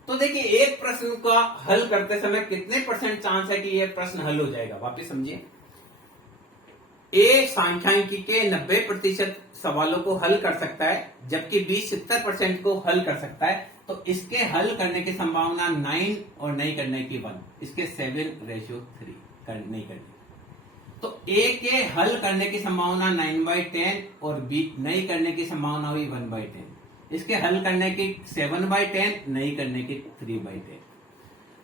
तो देखिए एक प्रश्न का हल करते समय कितने % चांस है कि यह प्रश्न हल हो जाएगा? वापस समझिए, ए सांख्यिकी के 90% सवालों को हल कर सकता है जबकि बी 70% को हल कर सकता है, तो इसके हल करने की संभावना 9 और नहीं करने की 1, इसके 7:3 नहीं करने। तो ए के हल करने की संभावना 9/10 और बी नहीं करने की संभावना हुई 1/10, इसके हल करने की 7/10, नहीं करने की 3/10।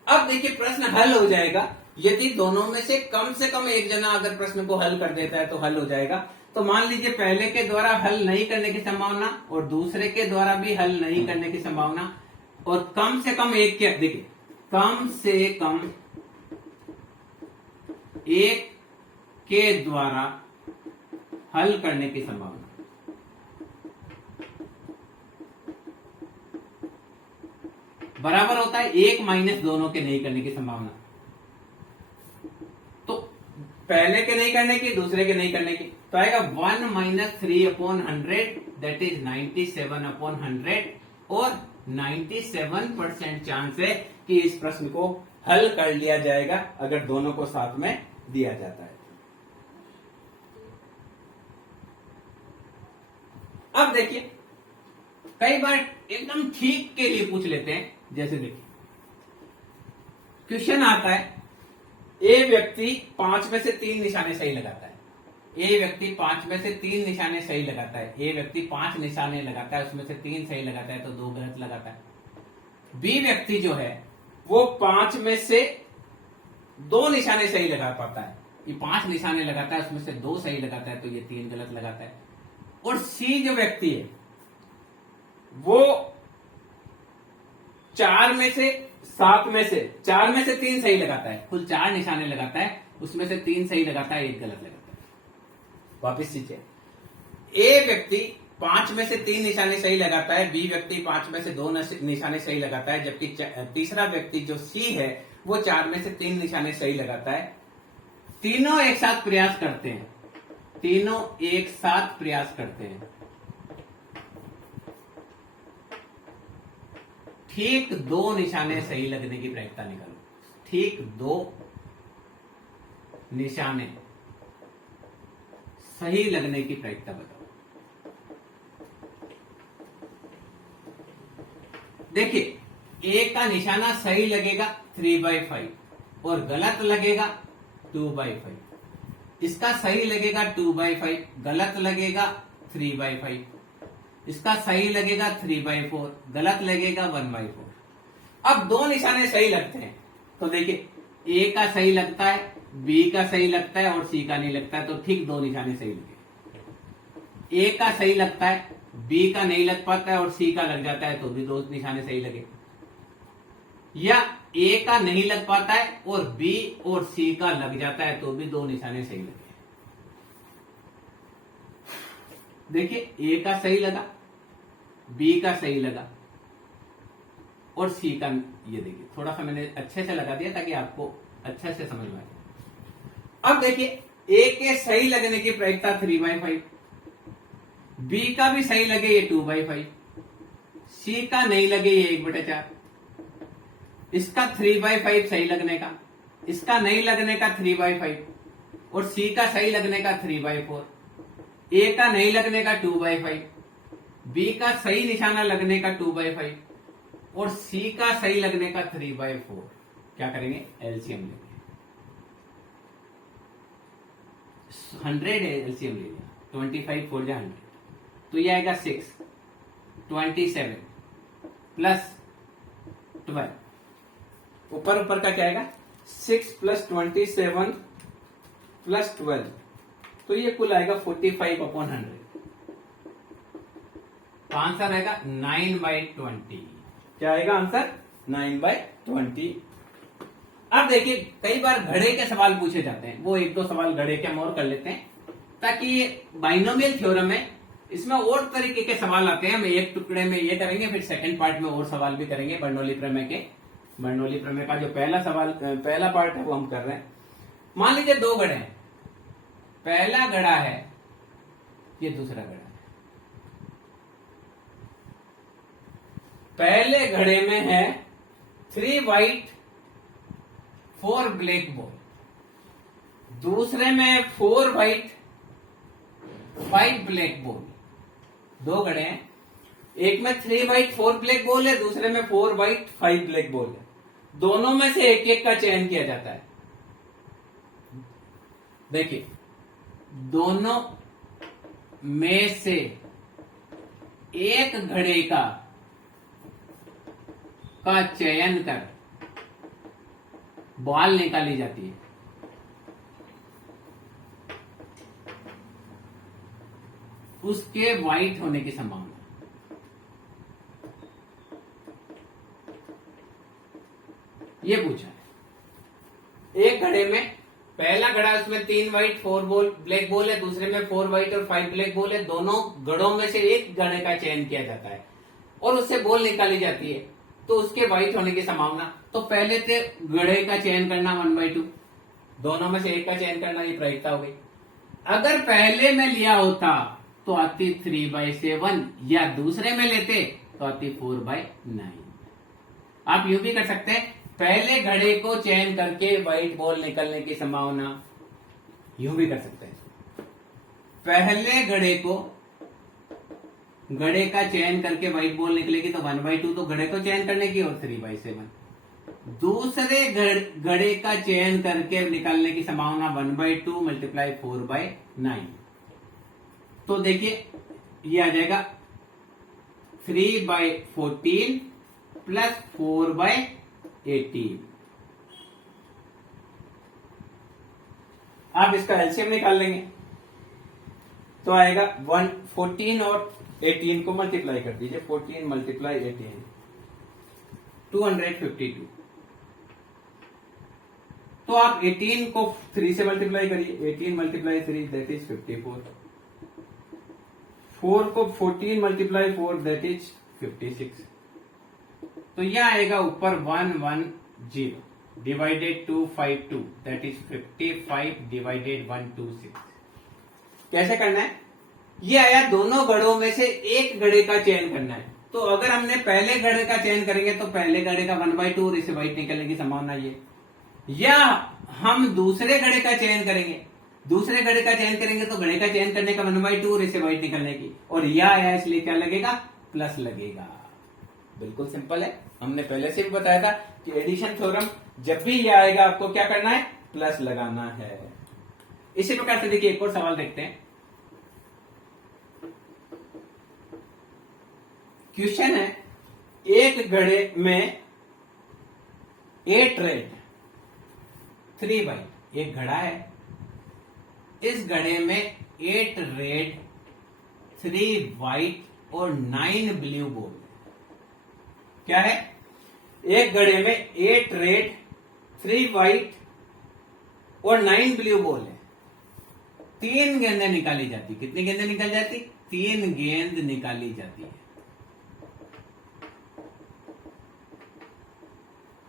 अब देखिए प्रश्न हल हो जाएगा यदि दोनों में से कम एक जना अगर प्रश्न को हल कर देता है तो हल हो जाएगा। तो मान लीजिए पहले के द्वारा हल नहीं करने की संभावना और दूसरे के द्वारा भी हल नहीं करने की संभावना, और कम से कम एक के, देखिए कम से कम एक के द्वारा हल करने की संभावना, बराबर होता है 1 - दोनों के नहीं करने की संभावना। तो पहले के नहीं करने की, दूसरे के नहीं करने की, तो आएगा 1 - 3/100 दैट इज 97/100, और 97% चांस है कि इस प्रश्न को हल कर लिया जाएगा अगर दोनों को साथ में दिया जाता है। अब देखिए कई बार एकदम ठीक के लिए पूछ लेते हैं, जैसे देखिए क्वेश्चन आता है ए व्यक्ति 5 में से 3 निशाने सही लगाता है, ए व्यक्ति 5 में से 3 निशाने सही लगाता है, ए व्यक्ति 5 निशाने लगाता है उसमें से 3 सही लगाता है तो 2 गलत लगाता है। बी व्यक्ति जो है वो 5 में से 2 निशाने सही लगा पाता है, ये 5 निशाने लगाता है उसमें से 2 सही लगाता है तो ये 3 गलत लगाता है। और सी जो व्यक्ति है वो 4 में से 3 सही लगाता है, कुल 4 निशाने लगाता है उसमें से 3 सही लगाता है, 1 गलत लगाता है। वापिस सीखे, ए व्यक्ति 5 में से 3 निशाने सही लगाता है, बी व्यक्ति 5 में से 2 निशाने सही लगाता है, जबकि तीसरा व्यक्ति जो सी है वो 4 में से 3 निशाने सही लगाता है। तीनों एक साथ प्रयास करते हैं, तीनों एक साथ प्रयास करते हैं, ठीक 2 निशाने सही लगने की प्रायिकता निकालो, ठीक 2 निशाने सही लगने की प्रायिकता बताओ। देखिए, ए का निशाना सही लगेगा 3/5 और गलत लगेगा 2/5। इसका सही लगेगा 2/5, गलत लगेगा 3/5। इसका सही लगेगा 3/4, गलत लगेगा 1/4। अब दो निशाने सही लगते हैं तो देखिए, ए का सही लगता है, बी का सही लगता है और सी का नहीं लगता है, तो ठीक दो निशाने सही लगे। ए का सही लगता है, बी का नहीं लग पाता है और सी का लग जाता है, तो भी दो निशाने सही लगे। या ए का नहीं लग पाता है और बी और सी का लग जाता है, तो भी दो निशाने सही लगे। देखिए, ए का सही लगा, बी का सही लगा और सी का, ये देखिए थोड़ा सा मैंने अच्छे से लगा दिया ताकि आपको अच्छे से समझ में आए। अब देखिए, ए के सही लगने की प्रायिकता 3/5, बी का भी सही लगे ये 2/5, सी का नहीं लगे ये 1/4, इसका 3/5 सही लगने का, इसका नहीं लगने का 3/5 और सी का सही लगने का 3/4, ए का नहीं लगने का 2/5, बी का सही निशाना लगने का 2/5 और सी का सही लगने का 3/4। क्या करेंगे? एलसीएम लेंगे। 100 एलसीएम ले लिया, 25 4 जा 100, तो ये आएगा 6, 27 प्लस 12, ऊपर का क्या आएगा? 6 + 27 + 12, तो ये कुल आएगा 45/100। तो आंसर आएगा 9/20। क्या आएगा आंसर? 9/20। अब देखिए, कई बार घड़े के सवाल पूछे जाते हैं, वो एक दो सवाल घड़े के हम और कर लेते हैं ताकि ये बाइनोमियल थ्योरम है, इसमें और तरीके के सवाल आते हैं। हम एक टुकड़े में ये करेंगे, फिर सेकंड पार्ट में और सवाल भी करेंगे बर्नौली प्रमेय के। बर्नौली प्रमेय का जो पहला पार्ट है वो हम कर रहे हैं। मान लीजिए दो घड़े हैं, पहला घड़ा है, ये दूसरा घड़ा है। पहले घड़े में है 3 व्हाइट 4 ब्लैक बॉल, दूसरे में 4 व्हाइट 5 ब्लैक बॉल। दो घड़े हैं, एक में 3 व्हाइट 4 ब्लैक बॉल है, दूसरे में 4 व्हाइट 5 ब्लैक बॉल है। दोनों में से एक एक का चयन किया जाता है। देखिए, दोनों में से एक घड़े का चयन कर बॉल निकाली जाती है। उसके व्हाइट होने की संभावना, ये पूछा है। एक घड़े में, पहला घड़ा उसमें 3 व्हाइट 4 ब्लैक बॉल है, दूसरे में 4 व्हाइट और 5 ब्लैक बॉल है। दोनों घड़ों में से एक घड़े का चयन किया जाता है और उससे बॉल निकाली जाती है, तो उसके व्हाइट होने की संभावना। तो पहले थे घड़े का चयन करना 1/2, दोनों में से एक का चयन करना, ये प्रायिकता हो गई। अगर पहले में लिया होता तो आती 3/7, या दूसरे में लेते तो आती 4/9। आप यूं भी कर सकते हैं, पहले घड़े को चयन करके व्हाइट बॉल निकलने की संभावना, यूं भी कर सकते हैं। पहले घड़े का चयन करके व्हाइट बॉल निकलेगी तो 1/2 तो घड़े को चयन करने की, और 3/7। दूसरे घड़े का चयन करके निकालने की संभावना 1/2 × 4/9। तो देखिए, ये आ जाएगा 3/14 + 4/18। आप इसका एलसीएम निकाल लेंगे तो आएगा 14 और 18 को मल्टीप्लाई कर दीजिए। 14 × 18 252। तो आप 18 को 3 से मल्टीप्लाई करिए। 18 × 3 दैट इज 54। 4 को 14 × 4 दैट इज 56। तो यह आएगा ऊपर 110 डिवाइडेड 252 दैट इज 55 डिवाइडेड 126। कैसे करना है? ये आया, दोनों घड़ों में से एक घड़े का चयन करना है। तो अगर हमने पहले घड़े का चयन करेंगे तो पहले घड़े का 1/2 और इसे व्हाइट निकलने की संभावना ये, या हम दूसरे घड़े का चयन करेंगे दूसरे घड़े का चयन करेंगे तो घड़े का चयन करने का 1/2 और इसे वाइट निकलने की, और यह आया इसलिए क्या लगेगा, प्लस लगेगा। बिल्कुल सिंपल है, हमने पहले से भी बताया था कि एडिशन थ्योरम जब भी यह आएगा आपको क्या करना है, प्लस लगाना है। इसी प्रकार से देखिए एक और सवाल देखते हैं। क्वेश्चन है, एक घड़े में 8 रेड 3 वाइट, एक घड़ा है, इस घड़े में 8 रेड 3 वाइट और 9 ब्लू बॉल। क्या है, एक घड़े में 8 रेड 3 वाइट और 9 ब्लू बॉल है। 3 गेंदें निकाली जाती, कितनी गेंदें निकल जाती, 3 गेंद निकाली जाती है।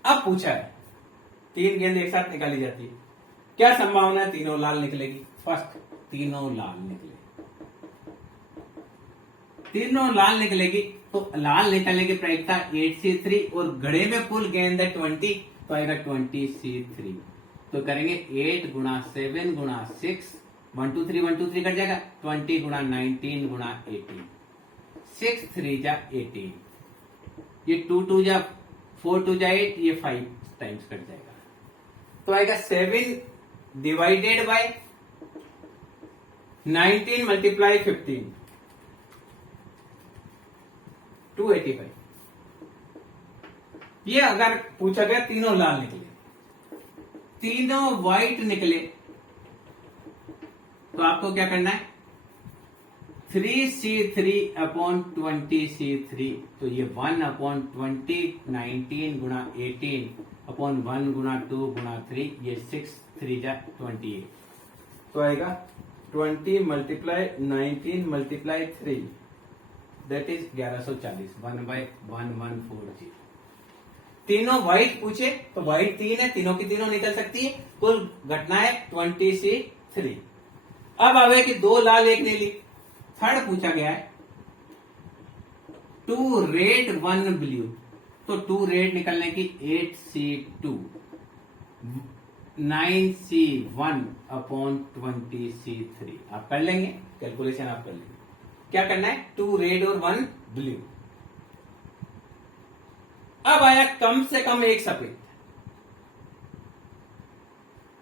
अब पूछा है 3 गेंद एक साथ निकाली जाती है, क्या संभावना है तीनों लाल निकलेगी। फर्स्ट, तीनों लाल निकले, तीनों लाल निकलेगी तो लाल निकलने की प्रायिकता 8C3 और घड़े में कुल गेंद है 20, तो आएगा 20C3। तो करेंगे 8 गुणा 7 गुणा 6, 1 2 3 1 2 3 कट जाएगा, 20 गुणा 19 गुणा 18, 6 3 जा 18, ये 2 2 जा 4 2 जा 8, ये 5 टाइम्स कट जाएगा। तो आएगा 7 डिवाइडेड बाय 19 मल्टीप्लाई 15, 285। ये अगर पूछा गया तीनों लाल निकले, तीनों व्हाइट निकले, तो आपको क्या करना है, 3C3 अपॉन 20C3, तो ये 1/20 19 गुणा 18 अपॉन 1 गुणा 2 गुणा 3, ये 6 3 जा 28, तो आएगा 20 मल्टीप्लाई 19 मल्टीप्लाई 3, दैट इज 1140, 1/1140। तीनों व्हाइट पूछे तो व्हाइट 3 है, तीनों की तीनों निकल सकती है, कुल घटना है 20C3। अब आवे कि 2 लाल 1 नीली। थर्ड पूछा गया है 2 रेड 1 ब्लू, तो 2 रेड निकलने की 8C2 9C1 अपॉन 20C3। आप कर लेंगे कैलकुलेशन, आप कर लेंगे। क्या करना है, 2 रेड और 1 ब्लू। अब आया कम से कम एक सफेद।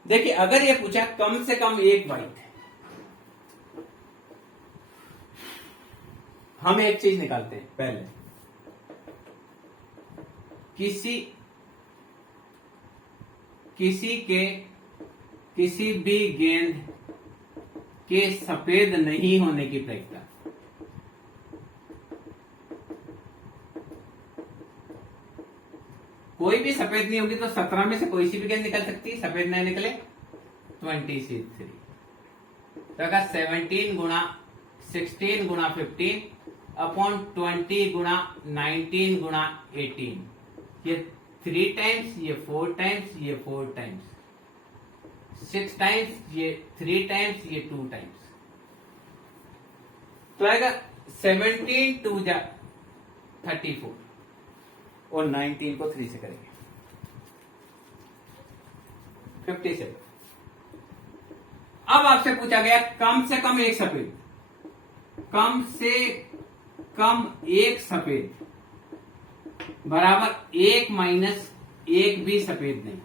देखिए अगर ये पूछा कम से कम एक व्हाइट, हम एक चीज निकालते हैं पहले, किसी भी गेंद के सफेद नहीं होने की प्रायिकता। कोई भी सफेद नहीं होगी तो 17 में से कोई सी भी गेंद निकल सकती है, सफेद नहीं निकले 20C3। तो अगर 17 गुणा 16 गुणा 15 अपॉन 20 गुणा 19 गुणा 18, ये 3 टाइम्स, ये 4 टाइम्स, ये 4 टाइम्स, 6 टाइम्स, ये 3 टाइम्स, ये 2 टाइम्स, तो आएगा 17 2 जा 34 और 19 को 3 से करेंगे 57। अब आपसे पूछा गया कम से कम एक सफेद, कम से कम एक सफेद बराबर 1 माइनस एक भी सफेद नहीं।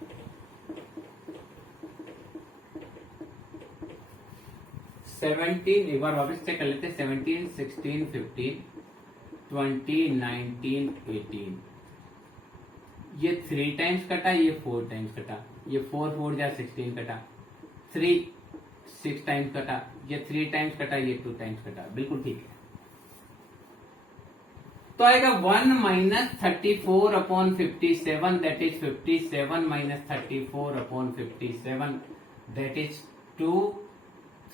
एक बार वापस चेक कर लेते हैं, 17 16 15 20 19 18, ये 3 टाइम्स कटा, ये 4 टाइम्स कटा, ये 4 4 जा 16 कटा, 3 6 टाइम्स कटा, ये 3 टाइम्स कटा, ये 2 टाइम्स कटा, बिल्कुल ठीक है। तो आएगा 1 minus 34 upon 57, that is 57 minus 34 upon 57, that is 2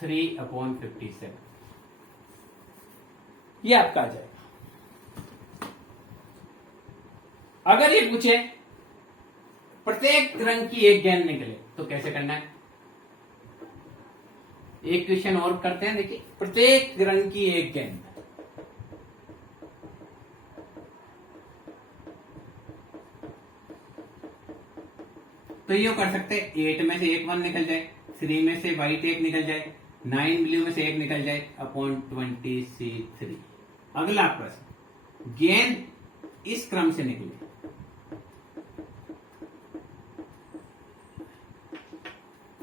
3 upon 57। ये आपका आ जाएगा। अगर ये पूछे प्रत्येक रंग की एक गेंद निकले तो कैसे करना है, एक क्वेश्चन और करते हैं। देखिए प्रत्येक रंग की एक गेंद, तो यूं कर सकते हैं 8 में से एक 1 निकल जाए, 3 में से व्हाइट एक निकल जाए, 9 ब्लू में से एक निकल जाए, अपॉन 20C3। अगला प्रश्न, गेंद इस क्रम से निकले,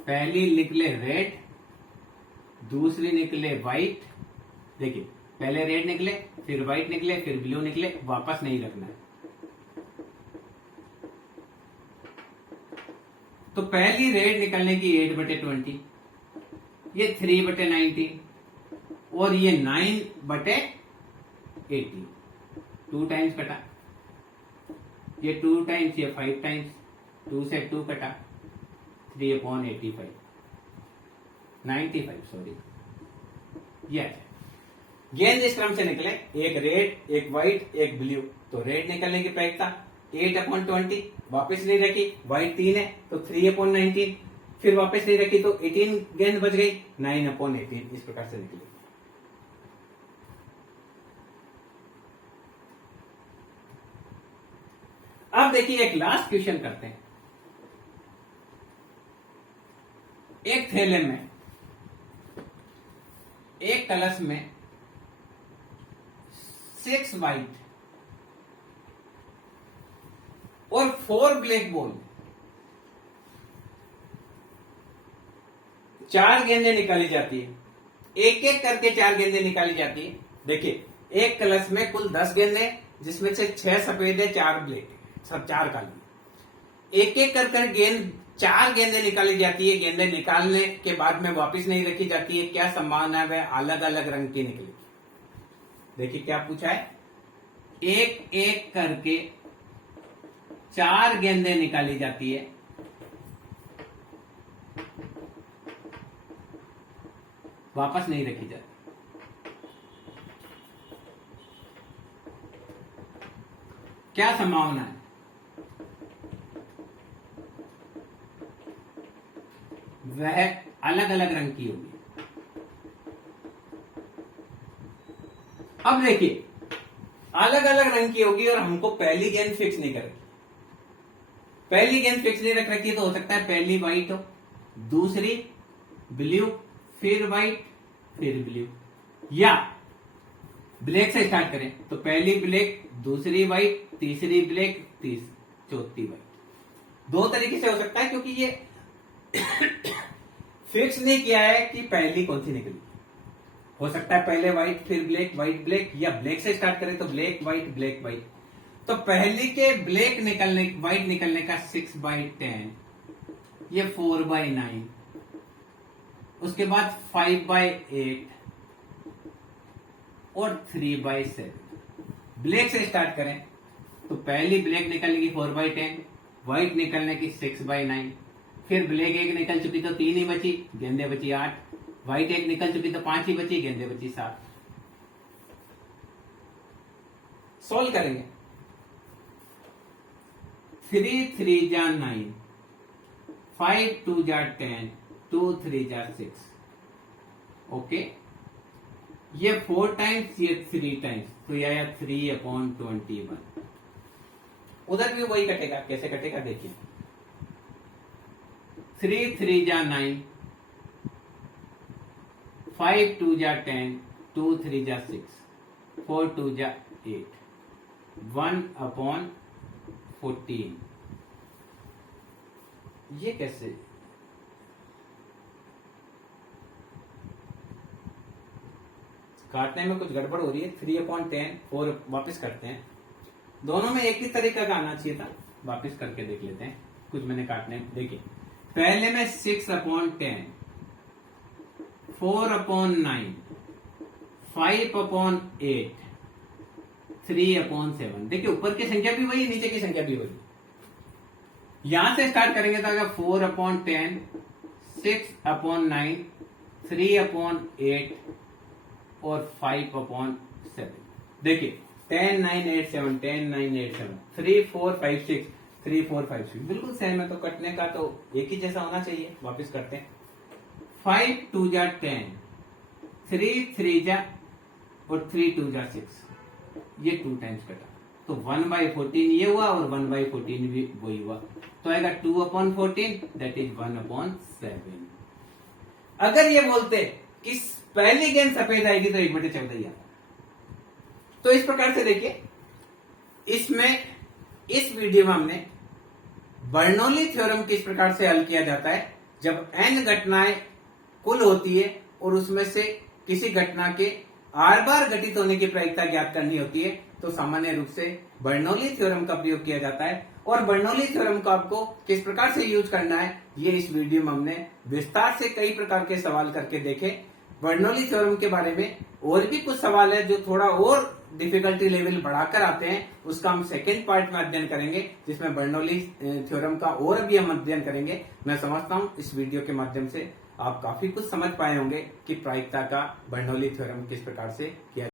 पहली निकले रेड, दूसरी निकले व्हाइट। देखिए पहले रेड निकले, फिर व्हाइट निकले, फिर ब्लू निकले, वापस नहीं रखना है। तो पहली रेड निकलने की 8/20, ये 3/19 और ये 9/18, 2 टाइम्स कटा, ये 2 टाइम्स, ये 5 टाइम्स, 2 से 2 कटा, 3/85, 95 सॉरी। यह गेंद इस क्रम से निकले, एक रेड, एक व्हाइट, एक ब्लू। तो रेड निकलने की प्रायिकता 8/20, वापस नहीं रखी, व्हाइट 3 है तो 3/19, फिर वापस नहीं रखी तो 18 गेंद बच गई, 9/18 इस प्रकार से निकली। अब देखिए एक लास्ट क्वेश्चन करते हैं। एक थैले में, एक कलश में 6 व्हाइट और 4 ब्लैक बॉल, 4 गेंदें निकाली जाती है, एक एक करके 4 गेंदें निकाली जाती है। देखिए एक कलश में कुल 10 गेंदें, जिसमें से 6 सफेद है, 4 ब्लैक, सब 4 काली। एक एक कर गेंद 4 गेंदें निकाली जाती है। गेंदें निकालने के बाद में वापस नहीं रखी जाती है, क्या संभावना है वह अलग अलग रंग की निकली। देखिए क्या पूछा है, एक एक करके 4 गेंदें निकाली जाती है, वापस नहीं रखी जाती। क्या संभावना है, वह अलग अलग रंग की होगी। अब देखिए अलग अलग रंग की होगी और हमको पहली गेंद फिक्स नहीं कर रखी। पहली गेंद फिक्स नहीं रख रखी तो हो सकता है पहली व्हाइट हो, दूसरी ब्लू, फिर व्हाइट, फिर ब्लू, या ब्लैक से स्टार्ट करें तो पहली ब्लैक, दूसरी व्हाइट, तीसरी ब्लैक, चौथी व्हाइट। 2 तरीके से हो सकता है, क्योंकि ये फिक्स नहीं किया है कि पहली कौन सी निकली। हो सकता है पहले व्हाइट, फिर ब्लैक, व्हाइट ब्लैक, या ब्लैक से स्टार्ट करें तो ब्लैक व्हाइट, ब्लैक व्हाइट। तो पहली के ब्लैक निकलने, व्हाइट निकलने का 6/10, ये 4/9, उसके बाद 5/8 और 3/7। ब्लैक से स्टार्ट करें तो पहली ब्लैक निकलने की 4/10, व्हाइट निकलने की 6/9, फिर ब्लैक एक निकल चुकी तो 3 ही बची, गेंदें बची 8, व्हाइट एक निकल चुकी तो 5 ही बची, गेंदें बची 7। सोल्व करेंगे, 3 3 जा 9, 5 2 जा 10, 2 3 जा 6। ओके, ये 4 टाइम्स, ये 3 टाइम्स, तो ये आया 3/21। उधर भी वही कटेगा, कैसे कटेगा देखिए, 3 3 जा 9, 5 2 जा 10, 2 3 जा 6, 4 2 जा 8, 1/14। ये कैसे, काटने में कुछ गड़बड़ हो रही है। 3/10 4 वापस करते हैं, दोनों में एक ही तरीका का आना चाहिए था। वापस करके देख लेते हैं, कुछ मैंने काटने, देखिए पहले में 6/10, 4/9, 5/8, 3/7। देखिए ऊपर की संख्या भी वही, नीचे की संख्या भी वही। यहां से स्टार्ट करेंगे तो अगर 4/10, 6/9, 3/8 और 5/7। देखिए 10 9 8 7, 10 9 8 7, 3 4 5 6, 3 4 5 6, बिल्कुल सेम है। तो कटने का तो एक ही जैसा होना चाहिए। वापस करते हैं, 5 2 जा 10, 3 3 जा और 3 2 जा 6, ये 2 टाइम्स कटा, तो 1/14 ये हुआ और 1/14 भी वही हुआ, तो आएगा 2/14, दैट इज 1/7। अगर ये बोलते कि पहली गेंद सफेद आएगी तो 1/14 ही आता। तो इस प्रकार से देखिए, इसमें इस वीडियो में हमने बर्नौली थ्योरम किस प्रकार से हल किया जाता है। जब n घटनाएं कुल होती है और उसमें से किसी घटना के आर बार घटित होने की प्रायिकता ज्ञात करनी होती है, तो सामान्य रूप से बर्नौली थ्योरम का प्रयोग किया जाता है। और बर्नौली थ्योरम को आपको किस प्रकार से यूज करना है, ये इस वीडियो में हमने विस्तार से कई प्रकार के सवाल करके देखे। बर्नौली थ्योरम के बारे में और भी कुछ सवाल है जो थोड़ा और डिफिकल्टी लेवल बढ़ाकर आते हैं, उसका हम सेकेंड पार्ट में अध्ययन करेंगे, जिसमें बर्नौली थ्योरम का और भी हम अध्ययन करेंगे। मैं समझता हूं इस वीडियो के माध्यम से आप काफी कुछ समझ पाए होंगे कि प्रायिकता का बर्नौली थ्योरम किस प्रकार से किया